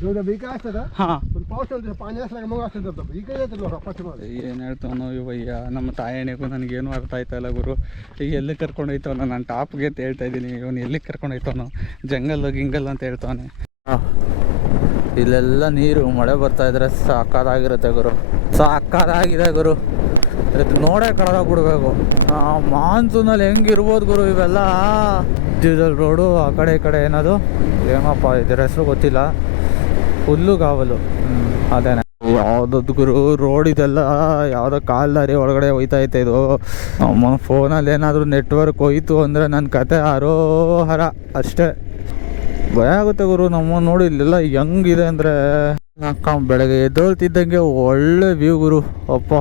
ಏನು ಹೇಳ್ತಾವನೋ ಇವಯ್ಯ ನಮ್ಮ ತಾಯಣಿಗೂ ನನಗೇನು ಅರ್ಥ ಆಯ್ತಲ್ಲ ಗುರು. ಈಗ ಎಲ್ಲಿ ಕರ್ಕೊಂಡು ಹೋಯ್ತವನೋ, ನಾನು ಟಾಪ್ಗೆ ಅಂತ ಹೇಳ್ತಾ ಇದ್ದೀನಿ, ಇವನು ಎಲ್ಲಿ ಕರ್ಕೊಂಡು ಹೋಯ್ತವನೋ, ಜಂಗಲ್ಲು ಗಿಂಗಲ್ ಅಂತ ಹೇಳ್ತಾವನೆ. ಇಲ್ಲೆಲ್ಲ ನೀರು ಮಳೆ ಬರ್ತಾ ಇದ್ರೆ ಸಾಕಾಗಿರುತ್ತೆ ಗುರು, ಸಾಕಾಗಿದೆ ಗುರು. ಇದು ನೋಡೇ ಕಳೆದೋಗ್ಬಿಡ್ಬೇಕು. ಮಾನ್ಸೂನಲ್ಲಿ ಹೆಂಗಿರ್ಬೋದು ಗುರು ಇವೆಲ್ಲ. ಡೀಸೆಲ್ ರೋಡು ಆ ಕಡೆ ಈ ಕಡೆ ಏನದು ಏನಪ್ಪ ಇದರ ಹೆಸರು ಗೊತ್ತಿಲ್ಲ, ಹುಲ್ಲುಗಾವಲು. ಅದೇನೆ ಯಾವುದದ್ದು ಗುರು ರೋಡ್ ಇದೆಲ್ಲ, ಯಾವುದೋ ಕಾಲ್ದಾರಿ ಒಳಗಡೆ ಹೋಯ್ತೈತೆ ಇದು. ನಮ್ಮ ಫೋನಲ್ಲಿ ಏನಾದರೂ ನೆಟ್ವರ್ಕ್ ಹೋಯ್ತು ಅಂದರೆ ನನ್ನ ಕತೆ ಹರೋಹರ ಅಷ್ಟೇ. ಭಯ ಆಗುತ್ತೆ ಗುರು. ನಮ್ಮ ನೋಡಿ ಇಲ್ಲೆಲ್ಲ ಹೆಂಗಿದೆ ಅಂದರೆ ಅಕ್ಕ ಬೆಳಗ್ಗೆ ಎದ್ದೋಳ್ತಿದ್ದಂಗೆ ಒಳ್ಳೆ ವ್ಯೂ ಗುರು. ಅಪ್ಪ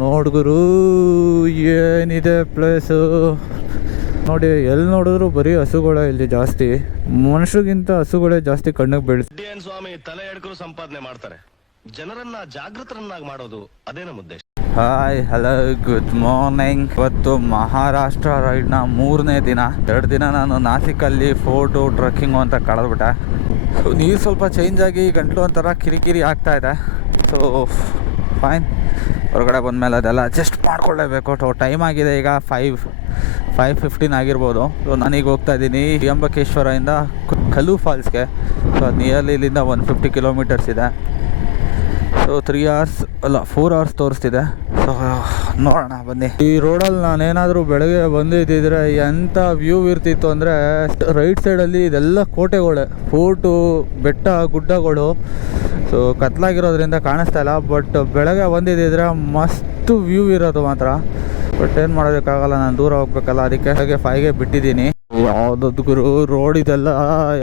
ನೋಡು ಗುರು ಏನಿದೆ ಪ್ಲೇಸು ನೋಡಿ. ಎಲ್ಲಿ ನೋಡಿದ್ರು ಬರೀ ಹಸುಗಳೇ ಇಲ್ಲಿ ಜಾಸ್ತಿ, ಮನುಷ್ಯರಿಗಿಂತ ಹಸುಗಳೇ ಜಾಸ್ತಿ ಕಣ್ಣಿಗೆ ಬೀಳುತ್ತೆ. ಸ್ವಾಮಿ ತಲೆ ಎಡ್ಕರು ಸಂಪಾದನೆ ಮಾಡ್ತಾರೆ, ಜನರನ್ನ ಜಾಗೃತರನ್ನಾಗಿ ಮಾಡೋದು ಅದೇ ನಮ್ಮ ಉದ್ದೇಶ. Hi hello good morning. ಇವತ್ತು ಮಹಾರಾಷ್ಟ್ರ ರೈಡ್ನ 3ನೇ ದಿನ. 2 ದಿನ ನಾನು ನಾಸಿಕಲ್ಲಿ ಫೋರ್ಟು ಟ್ರೆಕ್ಕಿಂಗು ಅಂತ ಕಳೆದ್ಬಿಟ್ಟೆ. ನೀರು ಸ್ವಲ್ಪ ಚೇಂಜ್ ಆಗಿ ಗಂಟ್ಲು ಒಂಥರ ಕಿರಿಕಿರಿ ಆಗ್ತಾ ಇದೆ. ಸೊ ಫೈನ್, ಹೊರಗಡೆ ಬಂದಮೇಲೆ ಅದೆಲ್ಲ ಅಡ್ಜಸ್ಟ್ ಮಾಡ್ಕೊಳ್ಳೇಬೇಕು. ಟೈಮ್ ಆಗಿದೆ ಈಗ 5:15 ಆಗಿರ್ಬೋದು. ಸೊ ನಾನೀಗ ಹೋಗ್ತಾ ಇದ್ದೀನಿ ತ್ರಿಯಂಬಕೇಶ್ವರದಿಂದ ಕಲ್ಲು ಫಾಲ್ಸ್ಗೆ. ಸೊ ನಿಯರ್ಲಿ ಇಲ್ಲಿಂದ 150 ಕಿಲೋಮೀಟರ್ಸ್ ಇದೆ. ಸೊ 3 hours ಅಲ್ಲ 4 hours ತೋರಿಸ್ತಿದೆ. ಸೊ ನೋಡೋಣ ಬನ್ನಿ. ಈ ರೋಡಲ್ಲಿ ನಾನೇನಾದರೂ ಬೆಳಗ್ಗೆ ಬಂದಿದ್ದಿದ್ರೆ ಎಂಥ ವ್ಯೂ ಇರ್ತಿತ್ತು ಅಂದರೆ, ರೈಟ್ ಸೈಡಲ್ಲಿ ಇದೆಲ್ಲ ಕೋಟೆಗಳೇ, ಫೋರ್ಟು, ಬೆಟ್ಟ ಗುಡ್ಡಗಳು. ಸೊ ಕತ್ಲಾಗಿರೋದ್ರಿಂದ ಕಾಣಿಸ್ತಾ ಇಲ್ಲ, ಬಟ್ ಬೆಳಗ್ಗೆ ಬಂದಿದ್ದಿದ್ರೆ ಮಸ್ತು ವ್ಯೂ ಇರೋದು ಮಾತ್ರ. ಬಟ್ ಏನು ಮಾಡೋದಕ್ಕಾಗಲ್ಲ, ನಾನು ದೂರ ಹೋಗ್ಬೇಕಲ್ಲ, ಅದಕ್ಕೆ ಹಾಗೆ 5ಗೆ ಬಿಟ್ಟಿದ್ದೀನಿ. ಯಾವುದದ್ದು ಗುರು ರೋಡ್ ಇದೆಲ್ಲ,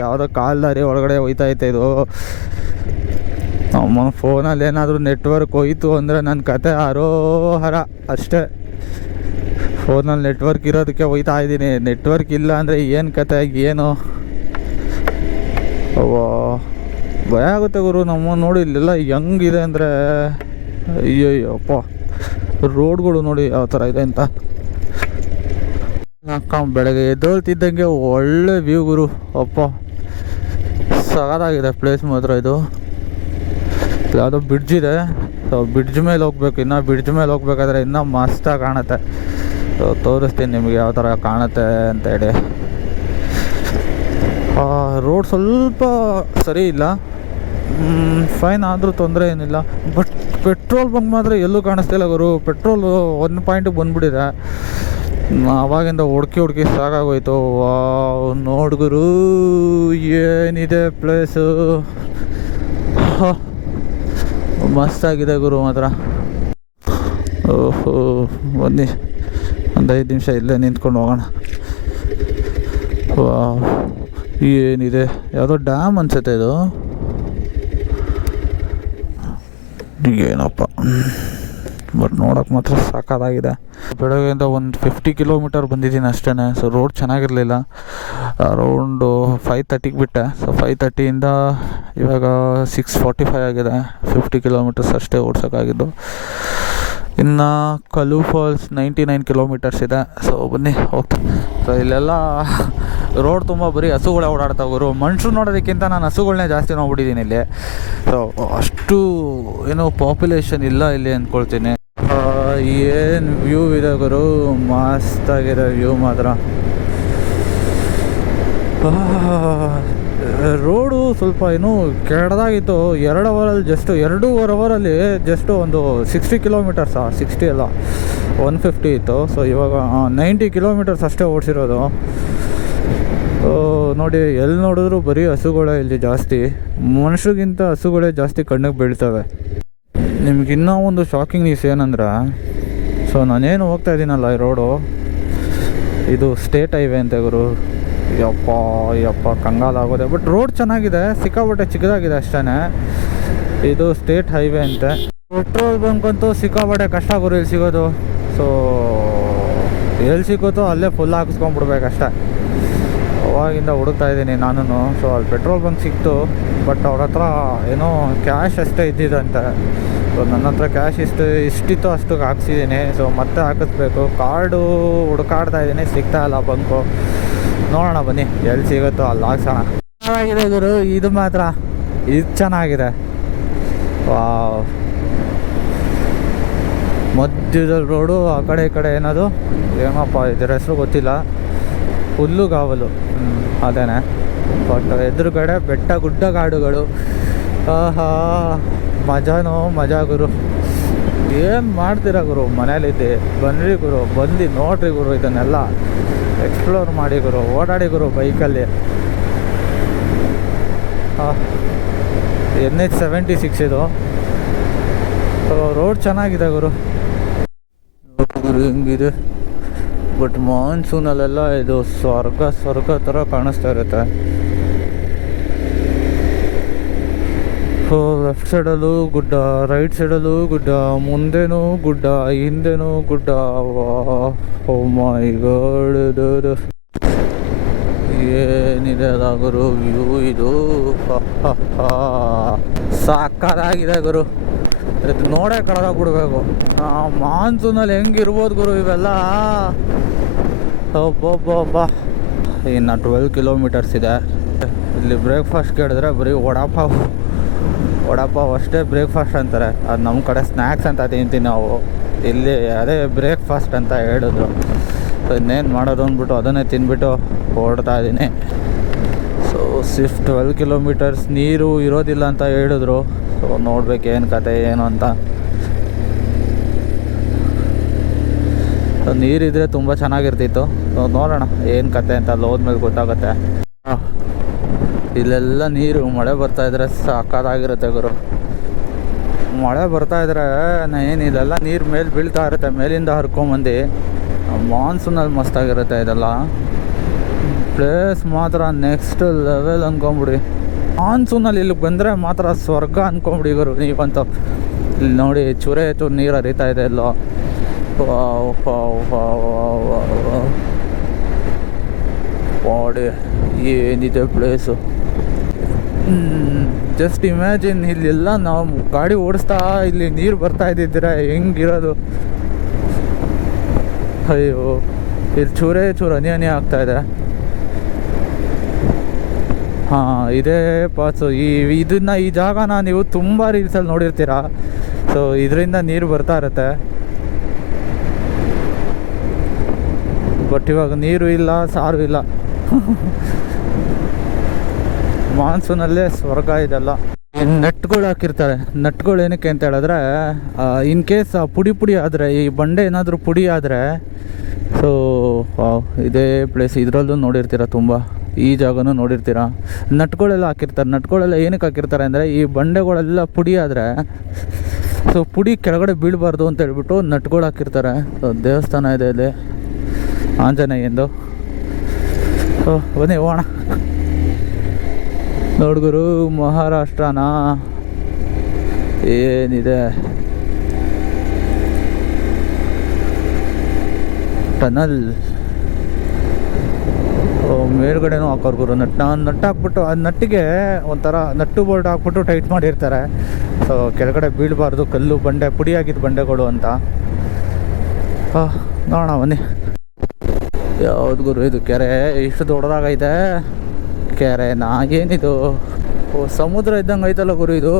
ಯಾವುದೋ ಕಾಲ್ದಾರಿ ಒಳಗಡೆ ಹೋಯ್ತೈತೆ ಇದು. ನಮ್ಮ ಫೋನಲ್ಲಿ ಏನಾದರೂ ನೆಟ್ವರ್ಕ್ ಹೋಯ್ತು ಅಂದರೆ ನನ್ನ ಕತೆ ಹರೋಹರ ಅಷ್ಟೇ. ಫೋನಲ್ಲಿ ನೆಟ್ವರ್ಕ್ ಇರೋದಕ್ಕೆ ಹೋಯ್ತಾ ಇದ್ದೀನಿ, ನೆಟ್ವರ್ಕ್ ಇಲ್ಲ ಅಂದರೆ ಏನು ಕತೆ ಏನು. ಭಯ ಆಗುತ್ತೆ ಗುರು. ನಮ್ಮ ನೋಡಿ ಇಲ್ಲೆಲ್ಲ ಹೆಂಗಿದೆ ಅಂದರೆ ಅಯ್ಯಯ್ಯಪ್ಪ, ರೋಡ್ಗಳು ನೋಡಿ ಯಾವ ಥರ ಇದೆ ಅಂತ. ಅಕ್ಕ ಬೆಳಗ್ಗೆ ಎದ್ದೋಳ್ತಿದ್ದಂಗೆ ಒಳ್ಳೆ ವ್ಯೂ ಗುರು. ಅಪ್ಪ ಸಗದಾಗಿದೆ ಪ್ಲೇಸ್ ಮಾತ್ರ. ಇದು ಯಾವುದೋ ಬ್ರಿಡ್ಜ್ ಇದೆ. ಸೊ ಬ್ರಿಡ್ಜ್ ಮೇಲೆ ಹೋಗ್ಬೇಕು. ಇನ್ನು ಬ್ರಿಡ್ಜ್ ಮೇಲೆ ಹೋಗ್ಬೇಕಾದ್ರೆ ಇನ್ನೂ ಮಸ್ತಾಗಿ ಕಾಣುತ್ತೆ. ಸೊ ತೋರಿಸ್ತೀನಿ ನಿಮಗೆ ಯಾವ ಥರ ಕಾಣುತ್ತೆ ಅಂತೇಳಿ. ರೋಡ್ ಸ್ವಲ್ಪ ಸರಿ ಇಲ್ಲ, ಫೈನ್ ಆದರೂ ತೊಂದರೆ ಏನಿಲ್ಲ. ಬಟ್ ಪೆಟ್ರೋಲ್ ಬಂಕ್ ಮಾತ್ರ ಎಲ್ಲೂ ಕಾಣಿಸ್ತಿಲ್ಲ ಗುರು. ಪೆಟ್ರೋಲು 1 ಪಾಯಿಂಟಿಗೆ ಬಂದುಬಿಟ್ಟಿದೆ. ಆವಾಗಿಂದ ಹುಡುಕಿ ಸಾಕಾಗೋಯ್ತು. ನೋಡು ಗುರು ಏನಿದೆ ಪ್ಲೇಸು, ಮಸ್ತಾಗಿದೆ ಗುರು ಮಾತ್ರ. ಓಹೋ ಬನ್ನಿ, ಒಂದು 5 ನಿಮಿಷ ಇಲ್ಲೇ ನಿಂತ್ಕೊಂಡು ಹೋಗೋಣ. ಏನಿದೆ, ಯಾವುದೋ ಡ್ಯಾಮ್ ಅನ್ಸುತ್ತೆ ಇದು. ಏನಪ್ಪ, ಬಟ್ ನೋಡೋಕೆ ಮಾತ್ರ ಸಾಕಾಗಿದೆ. ಬೆಳಗ್ಗೆಯಿಂದ ಒಂದು 50 ಕಿಲೋಮೀಟರ್ ಬಂದಿದ್ದೀನಿ ಅಷ್ಟೇ. ಸೊ ರೋಡ್ ಚೆನ್ನಾಗಿರಲಿಲ್ಲ. ಅರೌಂಡು 5:30ಗೆ ಬಿಟ್ಟೆ. ಸೊ 5:30ಇಂದ ಇವಾಗ 6:45 ಆಗಿದೆ. 50 ಕಿಲೋಮೀಟರ್ಸ್ ಅಷ್ಟೇ ಓಡ್ಸೋಕ್ಕಾಗಿದ್ದು. ಇನ್ನು ಕಲ್ಲು ಫಾಲ್ಸ್ 99 ಕಿಲೋಮೀಟರ್ಸ್ ಇದೆ. ಸೊ ಬನ್ನಿ ಹೋಗ್ತಾ. ಸೊ ಇಲ್ಲೆಲ್ಲ ರೋಡ್ ತುಂಬ ಬರೀ ಹಸುಗಳೇ ಓಡಾಡ್ತಾವೆ ಗುರು. ಮನುಷ್ಯರು ನೋಡೋದಕ್ಕಿಂತ ನಾನು ಹಸುಗಳನ್ನೇ ಜಾಸ್ತಿ ನೋಡ್ಬಿಟ್ಟಿದ್ದೀನಿ ಇಲ್ಲಿ. ಸೊ ಅಷ್ಟು ಏನೋ ಪಾಪ್ಯುಲೇಷನ್ ಇಲ್ಲ ಇಲ್ಲಿ ಅಂದ್ಕೊಳ್ತೀನಿ. ಏನು ವ್ಯೂ ಇದೆ ಗುರು, ಮಸ್ತಾಗಿದೆ ವ್ಯೂ ಮಾತ್ರ. ರೋಡು ಸ್ವಲ್ಪ ಏನೋ ಕೆಡ್ದಾಗಿತ್ತು. 2 ಅವರಲ್ಲಿ ಜಸ್ಟ್ 2.5 ಅವರಲ್ಲಿ ಜಸ್ಟ್ ಒಂದು 60 ಕಿಲೋಮೀಟರ್ಸಾ, 60 ಅಲ್ಲ 150 ಇತ್ತು. ಸೊ ಇವಾಗ 90 ಕಿಲೋಮೀಟರ್ಸ್ ಅಷ್ಟೇ ಓಡಿಸಿರೋದು. ನೋಡಿ ಎಲ್ಲಿ ನೋಡಿದ್ರು ಬರೀ ಹಸುಗಳೇ ಇಲ್ಲಿ ಜಾಸ್ತಿ, ಮನುಷ್ಯರಿಗಿಂತ ಹಸುಗಳೇ ಜಾಸ್ತಿ ಕಣ್ಣಿಗೆ ಬೀಳ್ತವೆ. ನಿಮ್ಗೆ ಇನ್ನೂ ಒಂದು ಶಾಕಿಂಗ್ ನ್ಯೂಸ್ ಏನಂದ್ರೆ, ಸೊ ನಾನೇನು ಹೋಗ್ತಾ ಇದ್ದೀನಲ್ಲ ಈ ರೋಡು, ಇದು ಸ್ಟೇಟ್ ಹೈವೇ ಅಂತೆ ಗುರು. ಯಪ್ಪ ಕಂಗಾಲಾಗೋದೆ. ಬಟ್ ರೋಡ್ ಚೆನ್ನಾಗಿದೆ, ಸಿಕ್ಕಾಪಟ್ಟೆ ಚಿಕ್ಕದಾಗಿದೆ ಅಷ್ಟೇ. ಇದು ಸ್ಟೇಟ್ ಹೈವೇ ಅಂತೆ. ಪೆಟ್ರೋಲ್ ಬಂಕ್ ಅಂತೂ ಸಿಕ್ಕಾಪಟ್ಟೆ ಕಷ್ಟ ಗುರು ಇಲ್ಲಿ ಸಿಗೋದು. ಸೊ ಎಲ್ಲಿ ಸಿಗೋದು ಅಲ್ಲೇ ಫುಲ್ ಹಾಕಿಸ್ಕೊಂಡ್ಬಿಡ್ಬೇಕಷ್ಟೆ. ಅವಾಗಿಂದ ಹುಡುಕ್ತಾ ಇದ್ದೀನಿ ನಾನು. ಸೊ ಅಲ್ಲಿ ಪೆಟ್ರೋಲ್ ಬಂಕ್ ಸಿಕ್ತು, ಬಟ್ ಅವ್ರ ಹತ್ರ ಏನೋ ಕ್ಯಾಶ್ ಅಷ್ಟೇ ಇದ್ದಿದ್ದಂತೆ. ಸೊ ನನ್ನ ಹತ್ರ ಕ್ಯಾಶ್ ಇಷ್ಟಿತ್ತು ಅಷ್ಟಕ್ಕೆ ಹಾಕ್ಸಿದ್ದೀನಿ. ಸೊ ಮತ್ತೆ ಹಾಕಿಸ್ಬೇಕು. ಕಾರ್ಡು ಹುಡುಕಾಡ್ತಾ ಇದ್ದೀನಿ, ಸಿಗ್ತಾ ಇಲ್ಲ ಬಂಕು. ನೋಡೋಣ ಬನ್ನಿ ಎಲ್ಲಿ ಸಿಗುತ್ತೋ ಅಲ್ಲಿ ಹಾಕ್ಸೋಣ. ಚೆನ್ನಾಗಿದೆ ಗುರು ಇದು ಮಾತ್ರ. ಇದು ಚೆನ್ನಾಗಿದೆ. ವಾವ್, ಮಧ್ಯದಲ್ಲಿ ರೋಡು, ಆ ಕಡೆ ಈ ಕಡೆ ಏನದು ಏನಪ್ಪ ಇದರ ಹೆಸರು ಗೊತ್ತಿಲ್ಲ, ಹುಲ್ಲುಗಾವಲು, ಅದೇನೆ. ಬಟ್ ಎದುರುಗಡೆ ಬೆಟ್ಟ ಗುಡ್ಡ ಕಾಡುಗಳು. ಆಹಾ, ಮಜಾನೋ ಮಜಾ ಗುರು. ಏನು ಮಾಡ್ತೀರಾ ಗುರು, ಮನೇಲಿದ್ದೆ ಬನ್ನಿರಿ ಗುರು, ಬಂದು ನೋಡ್ರಿ ಗುರು, ಇದನ್ನೆಲ್ಲ ಎಕ್ಸ್ಪ್ಲೋರ್ ಮಾಡಿ ಗುರು, ಓಡಾಡಿ ಗುರು ಬೈಕಲ್ಲಿ. NH76 ಇದು. ರೋಡ್ ಚೆನ್ನಾಗಿದೆ ಗುರು. ಗುರು ಹಿಂಗಿದೆ. ಬಟ್ ಮಾನ್ಸೂನಲ್ಲೆಲ್ಲ ಇದು ಸ್ವರ್ಗ ಥರ ಕಾಣಿಸ್ತಾ ಇರುತ್ತೆ. ಲೆಫ್ಟ್ ಸೈಡಲ್ಲೂ ಗುಡ್ಡ, ರೈಟ್ ಸೈಡಲ್ಲೂ ಗುಡ್ಡ, ಮುಂದೆನೂ ಗುಡ್ಡ, ಹಿಂದೆನೂ ಗುಡ್ಡ. ಓ ಮೈ ಗಾಡ್, ಏನಿದೆ ಅಲ್ಲ ಗುರು ವ್ಯೂ ಇದು. ಸಾಕಾಗಿದೆ ಗುರು, ಇದು ನೋಡೇ ಕಳೆದೋಗ್ಬಿಡ್ಬೇಕು. ಮಾನ್ಸೂನಲ್ಲಿ ಹೆಂಗಿರ್ಬೋದು ಗುರು ಇವೆಲ್ಲ. ಒಬ್ಬೊಬ್ಬ. ಇನ್ನು 12 ಕಿಲೋಮೀಟರ್ಸ್ ಇದೆ. ಇಲ್ಲಿ ಬ್ರೇಕ್ಫಾಸ್ಟ್ ಕೇಳಿದ್ರೆ ಬರೀ ವಡಾಪಾವ್ ಅಷ್ಟೇ ಬ್ರೇಕ್ಫಾಸ್ಟ್ ಅಂತಾರೆ. ಅದು ನಮ್ಮ ಕಡೆ ಸ್ನ್ಯಾಕ್ಸ್ ಅಂತ ತಿಂತೀವಿ ನಾವು, ಇಲ್ಲಿ ಅದೇ ಬ್ರೇಕ್ಫಾಸ್ಟ್ ಅಂತ ಹೇಳಿದ್ರು. ಇನ್ನೇನು ಮಾಡೋದು ಅಂದ್ಬಿಟ್ಟು ಅದನ್ನೇ ತಿಂದ್ಬಿಟ್ಟು ಹೊರಡ್ತಾ ಇದ್ದೀನಿ. ಸೊ 12 ಕಿಲೋಮೀಟರ್ಸ್ ನೀರು ಇರೋದಿಲ್ಲ ಅಂತ ಹೇಳಿದ್ರು. ಸೊ ನೋಡ್ಬೇಕು ಏನು ಕತೆ ಏನು ಅಂತ. ನೀರಿದ್ರೆ ತುಂಬ ಚೆನ್ನಾಗಿರ್ತಿತ್ತು. ಸೊ ನೋಡೋಣ ಏನು ಕತೆ ಅಂತ ಅಲ್ಲಿ ಹೋದ್ಮೇಲೆ ಗೊತ್ತಾಗುತ್ತೆ. ಇಲ್ಲೆಲ್ಲ ನೀರು, ಮಳೆ ಬರ್ತಾಯಿದ್ರೆ ಸಾಕಾಗಿರುತ್ತೆ ಗುರು. ಮಳೆ ಬರ್ತಾಯಿದ್ರೆ ಏನು ಇಲ್ಲೆಲ್ಲ ನೀರು ಮೇಲೆ ಬೀಳ್ತಾ ಇರುತ್ತೆ, ಮೇಲಿಂದ ಹರ್ಕೊಂಬಂದು. ಮಾನ್ಸೂನಲ್ಲಿ ಮಸ್ತಾಗಿರುತ್ತೆ ಇದೆಲ್ಲ. ಪ್ಲೇಸ್ ಮಾತ್ರ ನೆಕ್ಸ್ಟ್ ಲೆವೆಲ್ ಅಂದ್ಕೊಂಬಿಡಿ. ಮಾನ್ಸೂನಲ್ಲಿ ಇಲ್ಲಿಗೆ ಬಂದರೆ ಮಾತ್ರ ಸ್ವರ್ಗ ಅಂದ್ಕೊಂಬಿಡಿ ಗುರು ನೀವಂತ. ಇಲ್ಲಿ ನೋಡಿ ಚೂರೇ ನೀರು ಹರಿತಾ ಇದೆ ಎಲ್ಲೋ. ಬಾಡಿ ಏನಿದೆ ಪ್ಲೇಸು. ಜಸ್ಟ್ ಇಮ್ಯಾಜಿನ್, ಇಲ್ಲೆಲ್ಲ ನಾವು ಗಾಡಿ ಓಡಿಸ್ತಾ ಇಲ್ಲಿ ನೀರು ಬರ್ತಾ ಇದ್ದಿದ್ರೆ ಹೆಂಗಿರೋದು. ಅಯ್ಯೋ, ಇಲ್ಲಿ ಚೂರೇ ಹನಿ ಆಗ್ತಾ ಇದೆ. ಹಾಂ, ಇದೇ ಪಾಸು. ಈ ಜಾಗನ ನೀವು ತುಂಬ ರೀಲ್ಸಲ್ಲಿ ನೋಡಿರ್ತೀರ. ಸೊ ಇದರಿಂದ ನೀರು ಬರ್ತಾ ಇರುತ್ತೆ. ಬಟ್ ಇವಾಗ ನೀರು ಇಲ್ಲ, ಸಾರು ಇಲ್ಲ. ಮಾನ್ಸೂನಲ್ಲೇ ಸ್ವರ್ಗ ಇದೆಲ್ಲ. ನಟ್ಗಳು ಹಾಕಿರ್ತಾರೆ. ನಟ್ಗಳು ಏನಕ್ಕೆ ಅಂತ ಹೇಳಿದ್ರೆ, ಇನ್ ಕೇಸ್ ಪುಡಿ ಆದರೆ, ಈ ಬಂಡೆ ಏನಾದರೂ ಪುಡಿ ಆದರೆ, ಸೊ ಇದೇ ಪ್ಲೇಸ್ ಇದರಲ್ಲೂ ನೋಡಿರ್ತೀರ ತುಂಬ. ಈ ಜಾಗನೂ ನೋಡಿರ್ತೀರ. ನಟ್ಗಳೆಲ್ಲ ಹಾಕಿರ್ತಾರೆ. ನಟ್ಗಳೆಲ್ಲ ಏನಕ್ಕೆ ಹಾಕಿರ್ತಾರೆ ಅಂದರೆ, ಈ ಬಂಡೆಗಳೆಲ್ಲ ಪುಡಿ ಆದರೆ, ಸೊ ಪುಡಿ ಕೆಳಗಡೆ ಬೀಳಬಾರ್ದು ಅಂತ ಹೇಳ್ಬಿಟ್ಟು ನಟ್ಗಳು ಹಾಕಿರ್ತಾರೆ. ಸೊ ದೇವಸ್ಥಾನ ಇದೆ ಇಲ್ಲಿ, ಆಂಜನೇಯಂದು. ಸೊ ಬನ್ನಿ ಹೋಗೋಣ. ನೋಡ್ಗುರು, ಮಹಾರಾಷ್ಟ್ರನ ಏನಿದೆ ಟನಲ್. ಮೇಲ್ಗಡೆನೂ ಹಾಕೋರು ಗುರು ನಟ್ಟು ಹಾಕ್ಬಿಟ್ಟು, ಆ ನಟ್ಟಿಗೆ ಒಂಥರ ನಟ್ಟು ಬೋಲ್ಟ್ ಹಾಕ್ಬಿಟ್ಟು ಟೈಟ್ ಮಾಡಿರ್ತಾರೆ. ಸೊ ಕೆಳಗಡೆ ಬೀಳಬಾರ್ದು, ಕಲ್ಲು ಬಂಡೆ ಪುಡಿಯಾಗಿದ್ದು ಬಂಡೆಗಳು ಅಂತ. ನೋಡೋಣ ಬನ್ನಿ. ಯಾವ್ದು ಗುರು ಇದು ಕೆರೆ, ಇಷ್ಟು ದೊಡ್ಡದಾಗೈತೆ ಕೆರೆನಾ ಏನಿದು? ಸಮುದ್ರ ಇದ್ದಂಗೆ ಐತಲ್ಲ ಗುರು ಇದು.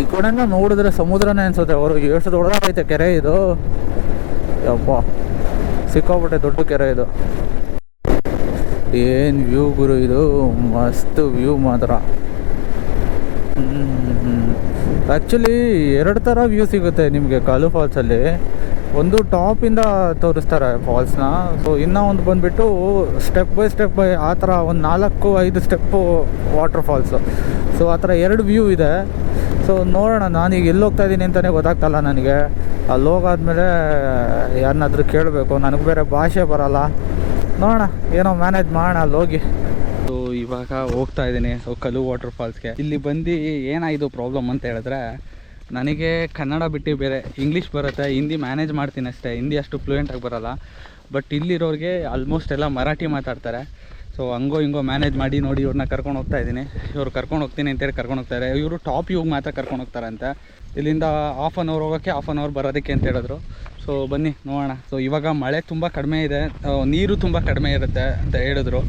ಈ ಕಡೆಯಿಂದ ನೋಡಿದ್ರೆ ಸಮುದ್ರನೇ ಅನ್ಸುತ್ತೆ ಅವರು. ಎಷ್ಟು ದೊಡ್ಡದಾಗೈತೆ ಕೆರೆ ಇದು. ಯಪ್ಪ, ಸಿಕ್ಕಾಪಟ್ಟೆ ದೊಡ್ಡ ಕೆರೆ ಇದು. ಏನು ವ್ಯೂ ಗುರು ಇದು, ಮಸ್ತ್ ವ್ಯೂ ಮಾತ್ರ. ಆ್ಯಕ್ಚುಲಿ 2 ಥರ ವ್ಯೂ ಸಿಗುತ್ತೆ ನಿಮಗೆ ಕಾಲು ಫಾಲ್ಸಲ್ಲಿ. ಒಂದು ಟಾಪಿಂದ ತೋರಿಸ್ತಾರೆ ಫಾಲ್ಸ್ನ. ಸೊ ಇನ್ನೂ ಒಂದು ಬಂದುಬಿಟ್ಟು ಸ್ಟೆಪ್ ಬೈ ಆ ಥರ ಒಂದು 4-5 ಸ್ಟೆಪ್ಪು ವಾಟರ್ ಫಾಲ್ಸು. ಸೊ ಆ ಥರ 2 ವ್ಯೂ ಇದೆ. ಸೊ ನೋಡೋಣ. ನಾನೀಗ ಎಲ್ಲಿ ಹೋಗ್ತಾ ಇದ್ದೀನಿ ಅಂತಲೇ ಗೊತ್ತಾಗ್ತಲ್ಲ ನನಗೆ. ಅಲ್ಲಿ ಹೋಗಾದ್ಮೇಲೆ ಯಾರನ್ನಾದ್ರೂ ಕೇಳಬೇಕು, ನನಗೆ ಬೇರೆ ಭಾಷೆ ಬರೋಲ್ಲ. ನೋಡೋಣ, ಏನೋ ಮ್ಯಾನೇಜ್ ಮಾಡೋಣ ಅಲ್ಲಿ ಹೋಗಿ. ಸೊ ಇವಾಗ ಹೋಗ್ತಾ ಇದ್ದೀನಿ ಕಲ್ಲು ವಾಟರ್ ಫಾಲ್ಸ್ಗೆ. ಇಲ್ಲಿ ಬಂದು ಏನಾಯಿತು ಪ್ರಾಬ್ಲಮ್ ಅಂತ ಹೇಳಿದ್ರೆ, ನನಗೆ ಕನ್ನಡ ಬಿಟ್ಟು ಬೇರೆ ಇಂಗ್ಲೀಷ್ ಬರುತ್ತೆ, ಹಿಂದಿ ಮ್ಯಾನೇಜ್ ಮಾಡ್ತೀನಿ ಅಷ್ಟೇ. ಹಿಂದಿ ಅಷ್ಟು ಫ್ಲೂಯೆಂಟಾಗಿ ಬರೋಲ್ಲ. ಬಟ್ ಇಲ್ಲಿರೋರಿಗೆ ಆಲ್ಮೋಸ್ಟ್ ಎಲ್ಲ ಮರಾಠಿ ಮಾತಾಡ್ತಾರೆ. ಸೊ ಹಂಗೋ ಹಿಂಗೋ ಮ್ಯಾನೇಜ್ ಮಾಡಿ ನೋಡಿ ಇವ್ರನ್ನ ಕರ್ಕೊಂಡು ಹೋಗ್ತಾ ಇದ್ದೀನಿ. ಇವ್ರು ಕರ್ಕೊಂಡು ಹೋಗ್ತೀನಿ ಅಂತೇಳಿ ಕರ್ಕೊಂಡು ಹೋಗ್ತಾರೆ. ಇವರು ಟಾಪ್ ವ್ಯೂಗೆ ಮಾತ್ರ ಕರ್ಕೊಂಡು ಹೋಗ್ತಾರೆ ಅಂತ. ಇಲ್ಲಿಂದ 1/2 hour ಹೋಗೋಕ್ಕೆ 1/2 hour ಬರೋದಕ್ಕೆ ಅಂತ ಹೇಳಿದ್ರು. ಸೊ ಬನ್ನಿ ನೋಡೋಣ. ಸೊ ಇವಾಗ ಮಳೆ ತುಂಬ ಕಡಿಮೆ ಇದೆ, ನೀರು ತುಂಬ ಕಡಿಮೆ ಇರುತ್ತೆ ಅಂತ ಹೇಳಿದ್ರು.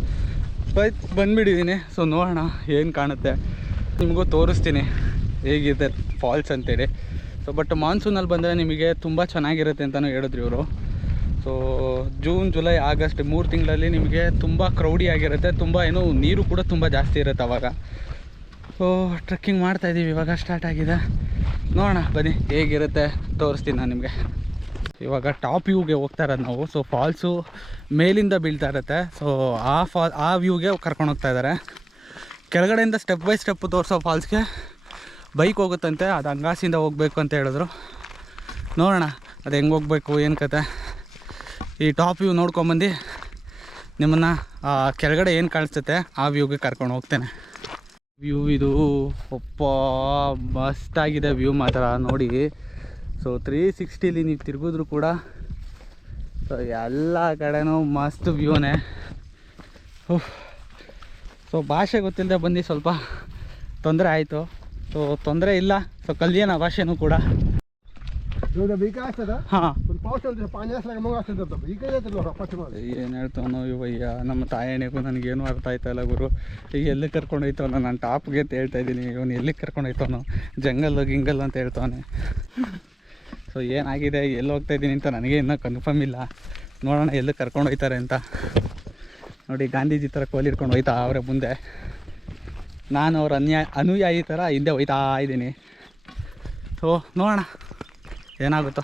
ಬಂದುಬಿಟ್ಟಿದ್ದೀನಿ. ಸೊ ನೋಡೋಣ ಏನು ಕಾಣುತ್ತೆ, ನಿಮಗೂ ತೋರಿಸ್ತೀನಿ ಹೇಗಿದೆ ಫಾಲ್ಸ್ ಅಂತೇಳಿ. ಸೊ ಬಟ್ ಮಾನ್ಸೂನಲ್ಲಿ ಬಂದರೆ ನಿಮಗೆ ತುಂಬ ಚೆನ್ನಾಗಿರುತ್ತೆ ಅಂತಲೂ ಹೇಳಿದ್ರು ಇವರು. ಸೊ ಜೂನ್ ಜುಲೈ ಆಗಸ್ಟ್ 3 ತಿಂಗಳಲ್ಲಿ ನಿಮಗೆ ತುಂಬ ಕ್ರೌಡಿ ಆಗಿರುತ್ತೆ, ತುಂಬ ನೀರು ಕೂಡ ತುಂಬ ಜಾಸ್ತಿ ಇರುತ್ತೆ ಅವಾಗ. ಸೊ ಟ್ರೆಕ್ಕಿಂಗ್ ಮಾಡ್ತಾಯಿದ್ದೀವಿ, ಇವಾಗ ಸ್ಟಾರ್ಟ್ ಆಗಿದೆ. ನೋಡೋಣ ಬನ್ನಿ ಹೇಗಿರುತ್ತೆ ತೋರಿಸ್ತೀನಿ ನಾನು ನಿಮಗೆ. ಇವಾಗ ಟಾಪ್ ವ್ಯೂಗೆ ಹೋಗ್ತಾ ಇರೋದು ನಾವು. ಸೊ ಫಾಲ್ಸು ಮೇಲಿಂದ ಬೀಳ್ತಾ ಇರುತ್ತೆ. ಸೊ ಆ ವ್ಯೂಗೆ ಕರ್ಕೊಂಡು ಹೋಗ್ತಾ ಇದ್ದಾರೆ. ಕೆಳಗಡೆಯಿಂದ ಸ್ಟೆಪ್ ಬೈ ಸ್ಟೆಪ್ ತೋರಿಸೋ ಫಾಲ್ಸ್ಗೆ ಬೈಕ್ ಹೋಗುತ್ತಂತೆ, ಅದು ಅಂಗಾಸಿಂದ ಹೋಗಬೇಕು ಅಂತ ಹೇಳಿದ್ರು. ನೋಡೋಣ ಅದು ಹೆಂಗೆ ಹೋಗ್ಬೇಕು ಏನು ಕತೆ. ಈ ಟಾಪ್ ವ್ಯೂ ನೋಡ್ಕೊಂಬಂದು ನಿಮ್ಮನ್ನು ಕೆಳಗಡೆ ಏನು ಕಾಣಿಸ್ತೈತೆ ಆ ವ್ಯೂಗೆ ಕರ್ಕೊಂಡು ಹೋಗ್ತೇನೆ. ವ್ಯೂ ಇದು ಒಪ್ಪ ಮಸ್ತಾಗಿದೆ ವ್ಯೂ ಮಾತ್ರ ನೋಡಿ. ಸೊ 360 ನೀವು ತಿರುಗಿದ್ರು ಕೂಡ ಸೊ ಎಲ್ಲ ಕಡೆನೂ ಮಸ್ತ್ ವ್ಯೂನೇ. ಸೊ ಭಾಷೆ ಗೊತ್ತಿಲ್ಲದೆ ಬಂದು ಸ್ವಲ್ಪ ತೊಂದರೆ ಆಯಿತು. ಸೊ ತೊಂದರೆ ಇಲ್ಲ, ಸೊ ಕಲಿಯೋಣ ಭಾಷೆನೂ ಕೂಡ. ಹಾಂ ಏನು ಹೇಳ್ತಾವನೋ ಇವಯ್ಯ ನಮ್ಮ ತಾಯಣಿಗೂ ನನಗೇನು ಅರ್ಥ ಆಯ್ತಲ್ಲ ಗುರು. ಈಗ ಎಲ್ಲಿ ಕರ್ಕೊಂಡು ಹೋಯ್ತವನೋ, ನಾನು ಟಾಪ್ಗೆ ಅಂತ ಹೇಳ್ತಾ ಇದ್ದೀನಿ, ಇವನು ಎಲ್ಲಿಗೆ ಕರ್ಕೊಂಡು ಹೋಯ್ತವನೋ, ಜಂಗಲ್ಲು ಗಿಂಗಲ್ ಅಂತ ಹೇಳ್ತಾವನೆ. ಸೊ ಏನಾಗಿದೆ ಎಲ್ಲಿ ಹೋಗ್ತಾಯಿದ್ದೀನಿ ಅಂತ ನನಗೆ ಇನ್ನೂ ಕನ್ಫರ್ಮ್ ಇಲ್ಲ. ನೋಡೋಣ ಎಲ್ಲಿ ಕರ್ಕೊಂಡು ಹೋಯ್ತಾರೆ ಅಂತ. ನೋಡಿ ಗಾಂಧೀಜಿ ಥರ ಕೋಲಿ ಹಿಡ್ಕೊಂಡು ಹೋಯ್ತಾ ಅವರೇ ಮುಂದೆ, ನಾನು ಅವ್ರ ಅನುಯಾಯಿ ಥರ ಹಿಂದೆ ಹೋಯ್ತಾ ಇದ್ದೀನಿ. ಸೊ ನೋಡೋಣ ಏನಾಗುತ್ತೋ.